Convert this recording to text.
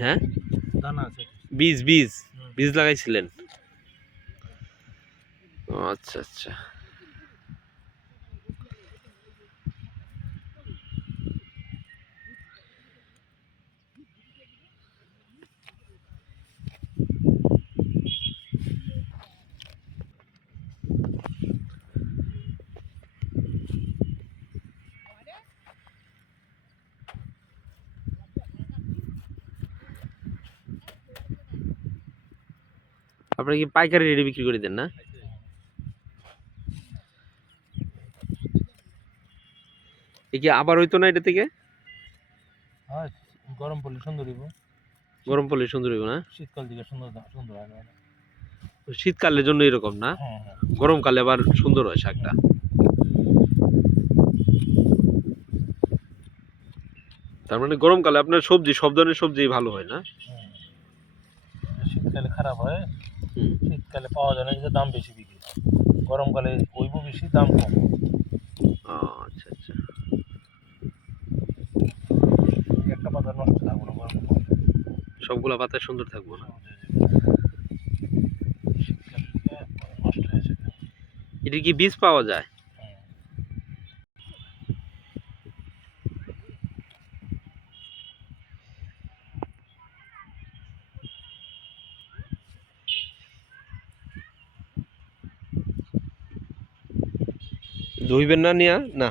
হ্যাঁ? দানা আছে। বীজ বীজ বীজ লাগাইছিলেন? ও আচ্ছা আচ্ছা। আপনারা কি পাইকারি রেডি বিক্রি করে দেন না? এ কি আবার হইতো না এটা থেকে? হ্যাঁ গরম পড়লে সুন্দর হইব। গরম পড়লে সুন্দর হইব না? শীতকাল দিকে সুন্দর সুন্দর হয় শীতকালের জন্য এরকম না? হ্যাঁ হ্যাঁ। গরমকালে আবার সুন্দর হয় শাকটা। তার মানে গরমকালে আপনার সবজি সব ধরনের সবজি ভালো হয় না? শীতকালে খারাপ হয়। শীতকালে পাওয়া যায় না যে দাম বেশি বিক্রি হয়। গরমকালে ওইব বেশি দাম কম। আচ্ছা আচ্ছা। একটা পাতা নষ্ট থাকব না গরম সবগুলো পাতায় সুন্দর থাকব না? হয়ে এটা কি বীজ পাওয়া যায়? ধুইবেন না নিয়া? না।